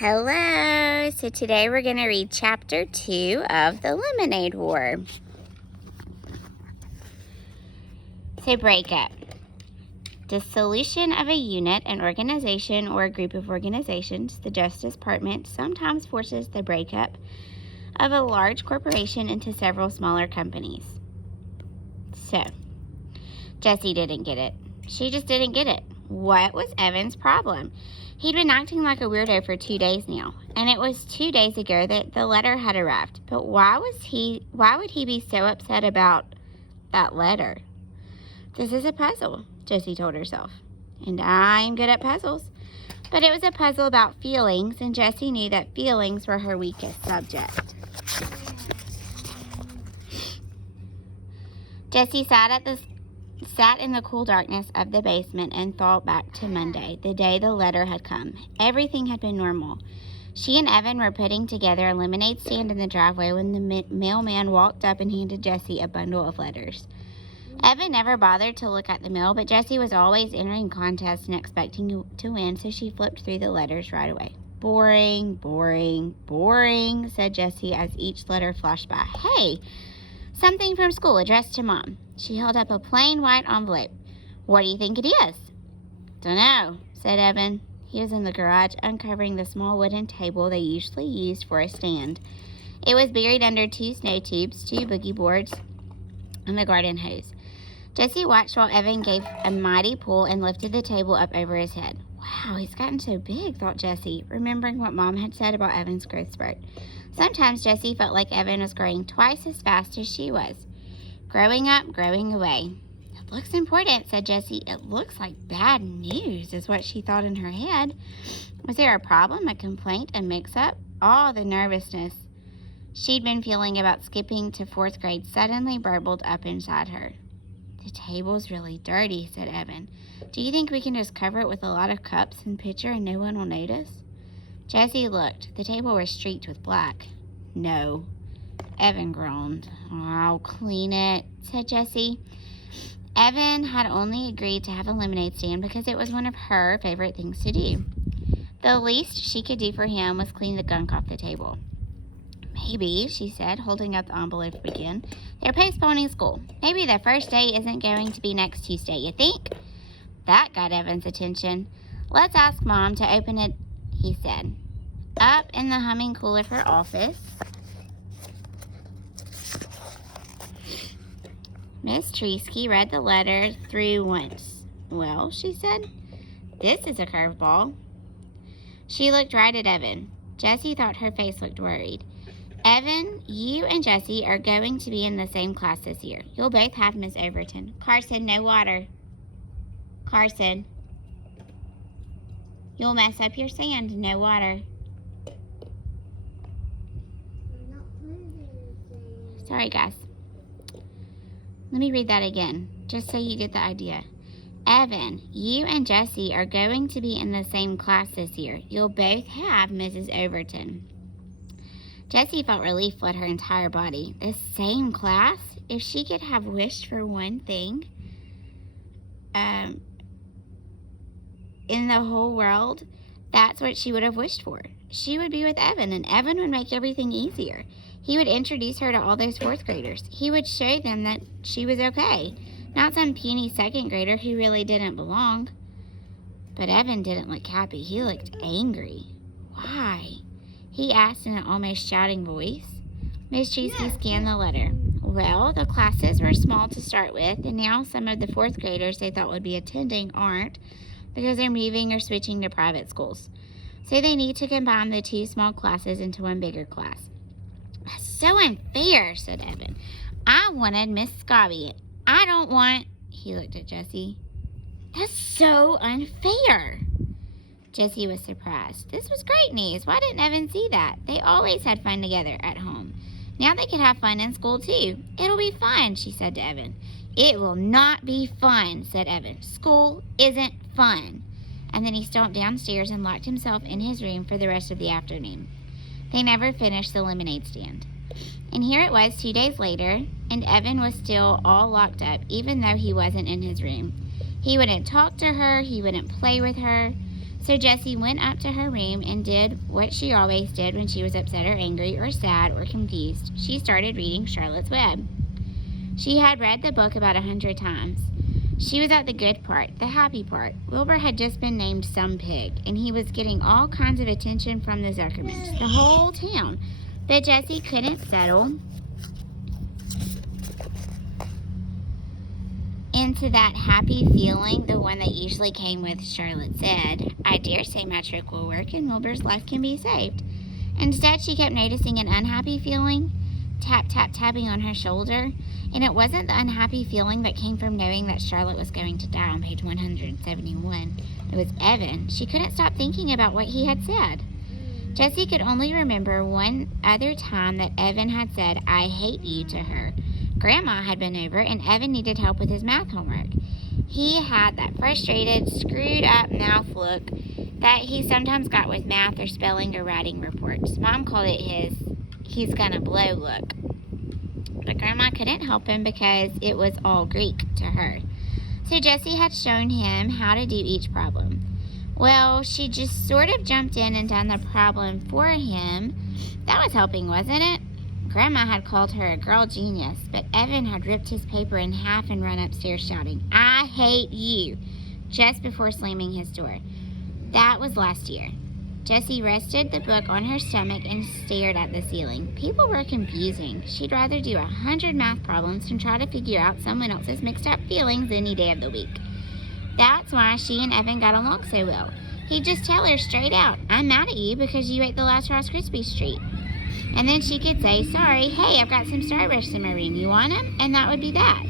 Hello! So today we're going to read Chapter 2 of The Lemonade War. So breakup. The solution of a unit, an organization, or a group of organizations, the Justice Department, sometimes forces the breakup of a large corporation into several smaller companies. So, Jessie didn't get it. She just didn't get it. What was Evan's problem? He'd been acting like a weirdo for 2 days now, and it was 2 days ago that the letter had arrived. But why would he be so upset about that letter? This is a puzzle, Jessie told herself. And I'm good at puzzles. But it was a puzzle about feelings, and Jessie knew that feelings were her weakest subject. Jessie sat in the cool darkness of the basement and thought back to Monday, the day the letter had come. Everything had been normal. She and Evan were putting together a lemonade stand in the driveway when the mailman walked up and handed Jessie a bundle of letters. Evan never bothered to look at the mail, but Jessie was always entering contests and expecting to win, so she flipped through the letters right away. Boring, boring, boring, said Jessie as each letter flashed by. Hey! Something from school addressed to Mom. She held up a plain white envelope. What do you think it is? Dunno, said Evan. He was in the garage uncovering the small wooden table they usually used for a stand. It was buried under 2 snow tubes, 2 boogie boards, and the garden hose. Jessie watched while Evan gave a mighty pull and lifted the table up over his head. Wow, he's gotten so big, thought Jessie, remembering what Mom had said about Evan's growth spurt. Sometimes Jessie felt like Evan was growing twice as fast as she was. Growing up, growing away. It looks important, said Jessie. It looks like bad news, is what she thought in her head. Was there a problem, a complaint, a mix-up? All the nervousness she'd been feeling about skipping to 4th grade suddenly burbled up inside her. The table's really dirty, said Evan. Do you think we can just cover it with a lot of cups and pitcher and no one will notice? Jessie looked. The table was streaked with black. No. Evan groaned. I'll clean it, said Jessie. Evan had only agreed to have a lemonade stand because it was one of her favorite things to do. The least she could do for him was clean the gunk off the table. Maybe, she said, holding up the envelope again. They're postponing school. Maybe the first day isn't going to be next Tuesday, you think? That got Evan's attention. Let's ask Mom to open it, he said. Up in the humming cool of her office, Miss Treesky read the letter through once. Well, she said, this is a curveball. She looked right at Evan. Jessie thought her face looked worried. Evan, you and Jessie are going to be in the same class this year. You'll both have Miss Overton. Carson, no water. Carson. You'll mess up your sand, no water. Sorry, guys. Let me read that again, just so you get the idea. Evan, you and Jessie are going to be in the same class this year. You'll both have Mrs. Overton. Jessie felt relief flood her entire body. The same class? If she could have wished for one thing in the whole world, that's what she would have wished for. She would be with Evan, and Evan would make everything easier. He would introduce her to all those 4th graders. He would show them that she was okay, not some puny 2nd grader who really didn't belong. But Evan didn't look happy. He looked angry. Why? He asked in an almost shouting voice. Miss Treesky scanned the letter. Well, the classes were small to start with, and now some of the 4th graders they thought would be attending aren't because they're moving or switching to private schools. So they need to combine the 2 small classes into one bigger class. That's so unfair, said Evan. I wanted Miss Scobie. I don't want... He looked at Jessie. That's so unfair. Jessie was surprised. This was great news. Why didn't Evan see that? They always had fun together at home. Now they could have fun in school, too. It'll be fun, she said to Evan. It will not be fun, said Evan. School isn't fun. And then he stomped downstairs and locked himself in his room for the rest of the afternoon. They never finished the lemonade stand. And here it was 2 days later, and Evan was still all locked up, even though he wasn't in his room. He wouldn't talk to her, he wouldn't play with her. So Jessie went up to her room and did what she always did when she was upset or angry or sad or confused. She started reading Charlotte's Web. She had read the book about 100 times. She was at the good part, the happy part. Wilbur had just been named some pig, and he was getting all kinds of attention from the Zuckermans, the whole town. But Jessie couldn't settle into that happy feeling, the one that usually came with Charlotte said, "I dare say my trick will work and Wilbur's life can be saved." Instead, she kept noticing an unhappy feeling, tap, tap, tapping on her shoulder. And it wasn't the unhappy feeling that came from knowing that Charlotte was going to die on page 171. It was Evan. She couldn't stop thinking about what he had said. Jessie could only remember one other time that Evan had said, "I hate you," to her. Grandma had been over, and Evan needed help with his math homework. He had that frustrated, screwed-up mouth look that he sometimes got with math or spelling or writing reports. Mom called it his "he's gonna blow" look. But Grandma couldn't help him because it was all Greek to her. So Jessie had shown him how to do each problem. Well, she just sort of jumped in and done the problem for him. That was helping, wasn't it? Grandma had called her a girl genius, but Evan had ripped his paper in half and run upstairs shouting, "I hate you," just before slamming his door. That was last year. Jessie rested the book on her stomach and stared at the ceiling. People were confusing. She'd rather do 100 math problems than try to figure out someone else's mixed up feelings any day of the week. That's why she and Evan got along so well. He'd just tell her straight out, "I'm mad at you because you ate the last Rice Krispies treat." And then she could say, "Sorry, hey, I've got some Starbursts in my room. You want them?" And that would be that.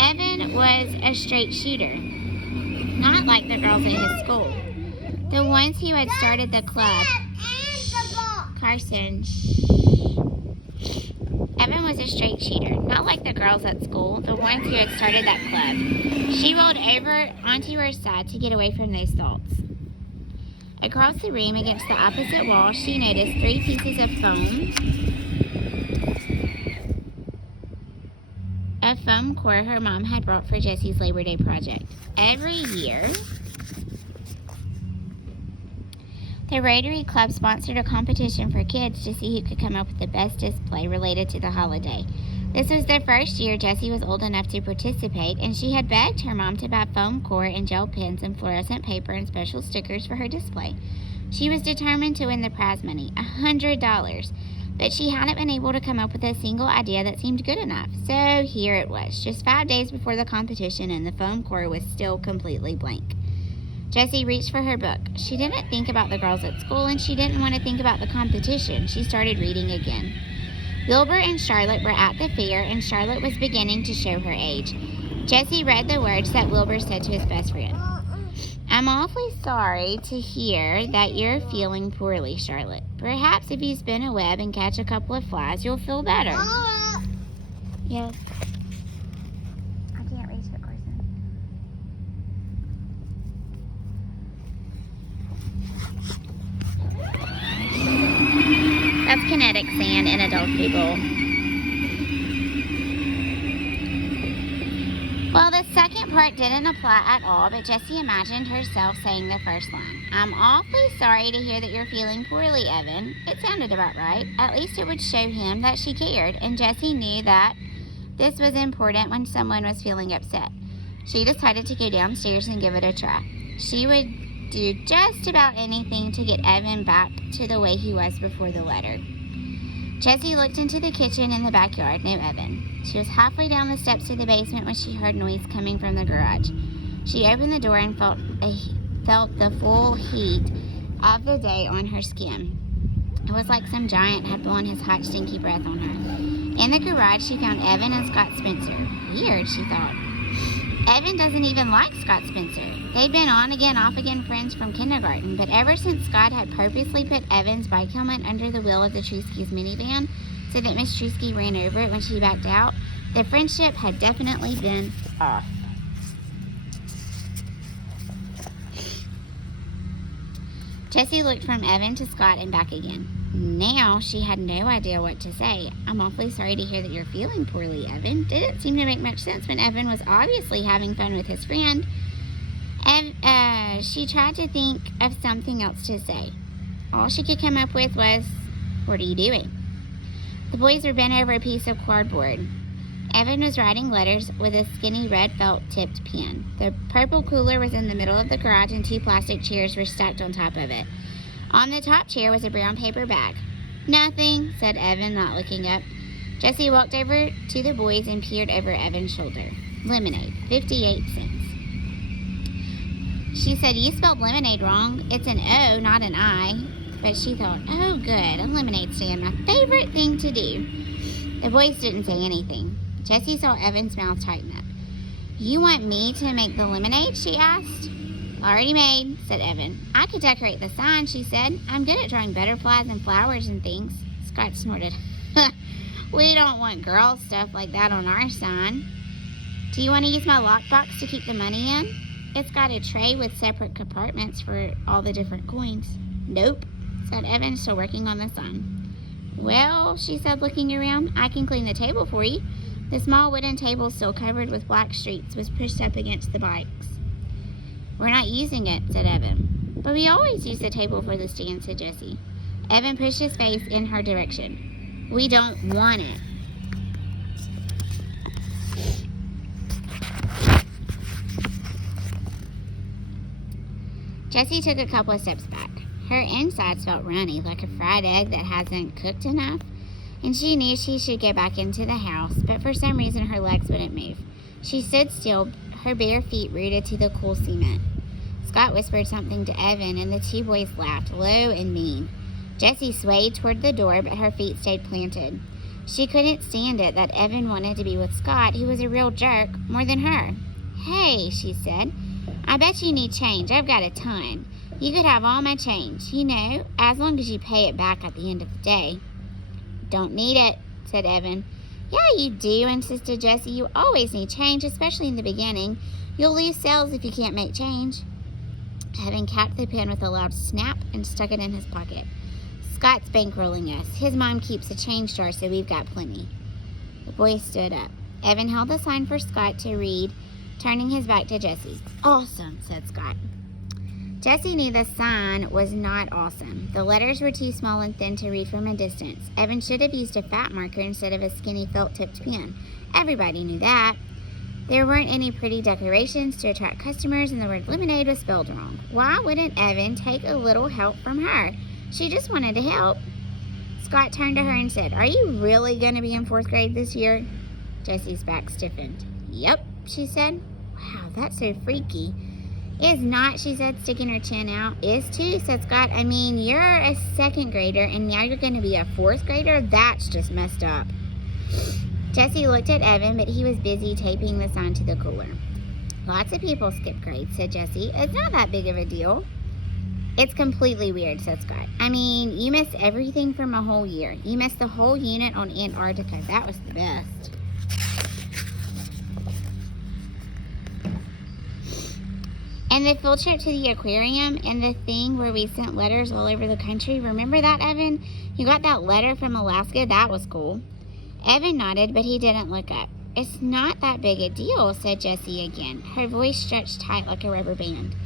Evan was a straight shooter, not like the girls at his school. The ones who had started the club. Carson, shh. Evan was a straight shooter, not like the girls at school, the ones who had started that club. She rolled over onto her side to get away from those thoughts. Across the room, against the opposite wall, she noticed 3 pieces of foam. A foam core her mom had brought for Jessie's Labor Day project. Every year, the Rotary Club sponsored a competition for kids to see who could come up with the best display related to the holiday. This was the first year Jessie was old enough to participate, and she had begged her mom to buy foam core and gel pens and fluorescent paper and special stickers for her display. She was determined to win the prize money, $100, but she hadn't been able to come up with a single idea that seemed good enough. So here it was, just 5 days before the competition, and the foam core was still completely blank. Jessie reached for her book. She didn't think about the girls at school, and she didn't want to think about the competition. She started reading again. Wilbur and Charlotte were at the fair, and Charlotte was beginning to show her age. Jessie read the words that Wilbur said to his best friend. "I'm awfully sorry to hear that you're feeling poorly, Charlotte. Perhaps if you spin a web and catch a couple of flies, you'll feel better." Yes. I can't reach it, Carson. That's kinetic sand in adult people. Well, the second part didn't apply at all, but Jessie imagined herself saying the first line. "I'm awfully sorry to hear that you're feeling poorly, Evan." It sounded about right. At least it would show him that she cared, and Jessie knew that this was important when someone was feeling upset. She decided to go downstairs and give it a try. She would do just about anything to get Evan back to the way he was before the letter. Jessie looked into the kitchen and the backyard. No Evan. She was halfway down the steps to the basement when she heard noise coming from the garage. She opened the door and felt the full heat of the day on her skin. It was like some giant had blown his hot, stinky breath on her. In the garage, she found Evan and Scott Spencer. Weird, she thought. Evan doesn't even like Scott Spencer. They'd been on again, off again friends from kindergarten, but ever since Scott had purposely put Evan's bike helmet under the wheel of the Truskys minivan so that Miss Trusky ran over it when she backed out, the friendship had definitely been off. Jessie looked from Evan to Scott and back again. Now she had no idea what to say. "I'm awfully sorry to hear that you're feeling poorly, Evan." Didn't seem to make much sense when Evan was obviously having fun with his friend. She tried to think of something else to say. All she could come up with was, "What are you doing?" The boys were bent over a piece of cardboard. Evan was writing letters with a skinny red felt-tipped pen. The purple cooler was in the middle of the garage and 2 plastic chairs were stacked on top of it. On the top chair was a brown paper bag. "Nothing," said Evan, not looking up. Jessie walked over to the boys and peered over Evan's shoulder. "Lemonade, 58 cents. She said, "You spelled lemonade wrong. It's an O, not an I." But she thought, "Oh, good, a lemonade stand, my favorite thing to do." The boys didn't say anything. Jessie saw Evan's mouth tighten up. "You want me to make the lemonade?" she asked. "Already made," said Evan. "I could decorate the sign," she said. "I'm good at drawing butterflies and flowers and things." Scott snorted. "We don't want girl stuff like that on our sign." "Do you want to use my lockbox to keep the money in? It's got a tray with separate compartments for all the different coins." "Nope," said Evan, still working on the sign. "Well," she said, looking around, "I can clean the table for you." The small wooden table, still covered with black streaks, was pushed up against the bikes. "We're not using it," said Evan. "But we always use the table for the stand," said Jessie. Evan pushed his face in her direction. "We don't want it." Jessie took a couple of steps back. Her insides felt runny, like a fried egg that hasn't cooked enough, and she knew she should get back into the house, but for some reason her legs wouldn't move. She stood still, her bare feet rooted to the cool cement. Scott whispered something to Evan, and the 2 boys laughed, low and mean. Jessie swayed toward the door, but her feet stayed planted. She couldn't stand it that Evan wanted to be with Scott, who was a real jerk, more than her. "Hey," she said, "I bet you need change. I've got a ton. You could have all my change, as long as you pay it back at the end of the day." "Don't need it," said Evan. "Yeah, you do," insisted Jessie. "You always need change, especially in the beginning. You'll lose sales if you can't make change." Evan capped the pen with a loud snap and stuck it in his pocket. "Scott's bankrolling us. His mom keeps a change jar, so we've got plenty." The boy stood up. Evan held the sign for Scott to read, turning his back to Jessie. "Awesome," said Scott. Jessie knew the sign was not awesome. The letters were too small and thin to read from a distance. Evan should have used a fat marker instead of a skinny felt-tipped pen. Everybody knew that. There weren't any pretty decorations to attract customers, and the word lemonade was spelled wrong. Why wouldn't Evan take a little help from her? She just wanted to help. Scott turned to her and said, "Are you really going to be in 4th grade this year?" Jessie's back stiffened. "Yep," she said. "Wow, that's so freaky." "Is not," she said, sticking her chin out. "Is too," said Scott. "I mean, you're a 2nd grader, and now you're going to be a 4th grader? That's just messed up." Jessie looked at Evan, but he was busy taping the sign to the cooler. "Lots of people skip grades," said Jessie. "It's not that big of a deal." "It's completely weird," said Scott. "I mean, you missed everything from a whole year. You missed the whole unit on Antarctica. That was the best." "And the field trip to the aquarium and the thing where we sent letters all over the country. Remember that, Evan? You got that letter from Alaska? That was cool." Evan nodded, but he didn't look up. "It's not that big a deal," said Jessie again. Her voice stretched tight like a rubber band.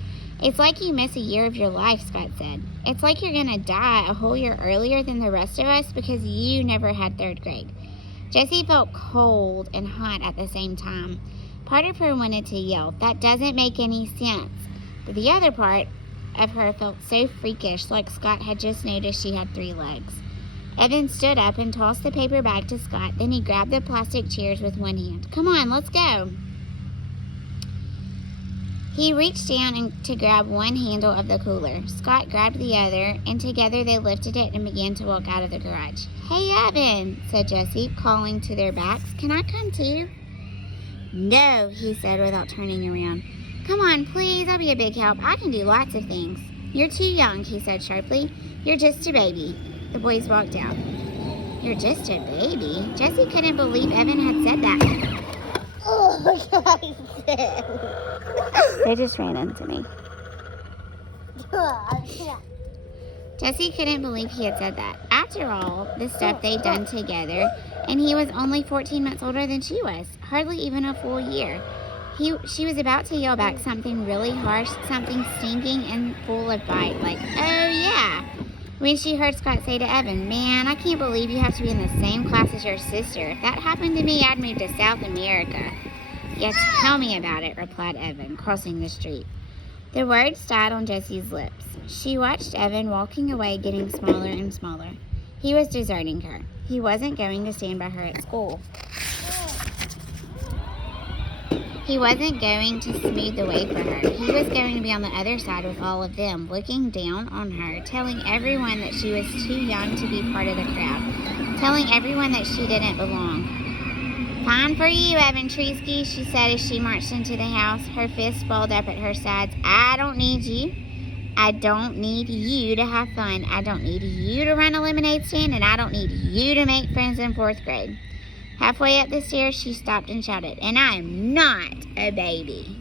"It's like you miss a year of your life," Scott said. "It's like you're going to die a whole year earlier than the rest of us because you never had 3rd grade. Jessie felt cold and hot at the same time. Part of her wanted to yell, "That doesn't make any sense." But the other part of her felt so freakish, like Scott had just noticed she had 3 legs. Evan stood up and tossed the paper bag to Scott. Then he grabbed the plastic chairs with one hand. "Come on, let's go." He reached down to grab one handle of the cooler. Scott grabbed the other, and together they lifted it and began to walk out of the garage. "Hey, Evan," said Jessie, calling to their backs. "Can I come too?" "No," he said without turning around. "Come on, please. I'll be a big help. I can do lots of things." "You're too young," he said sharply. "You're just a baby." The boys walked out. "You're just a baby?" Jessie couldn't believe Evan had said that. "Oh, they just ran into me." Jessie couldn't believe he had said that. After all the stuff they'd done together, and he was only 14 months older than she was, hardly even a full year. She was about to yell back something really harsh, something stinking and full of bite, like, "Oh yeah," when she heard Scott say to Evan, "Man, I can't believe you have to be in the same class as your sister. If that happened to me, I'd move to South America." "Yeah, tell me about it," replied Evan, crossing the street. The words died on Jessie's lips. She watched Evan walking away, getting smaller and smaller. He was deserting her. He wasn't going to stand by her at school. He wasn't going to smooth the way for her. He was going to be on the other side with all of them, looking down on her, telling everyone that she was too young to be part of the crowd, telling everyone that she didn't belong. "Fine for you, Evan Treesky," she said as she marched into the house, her fists balled up at her sides. "I don't need you. I don't need you to have fun. I don't need you to run a lemonade stand, and I don't need you to make friends in 4th grade. Halfway up the stairs, she stopped and shouted, "And I am not a baby."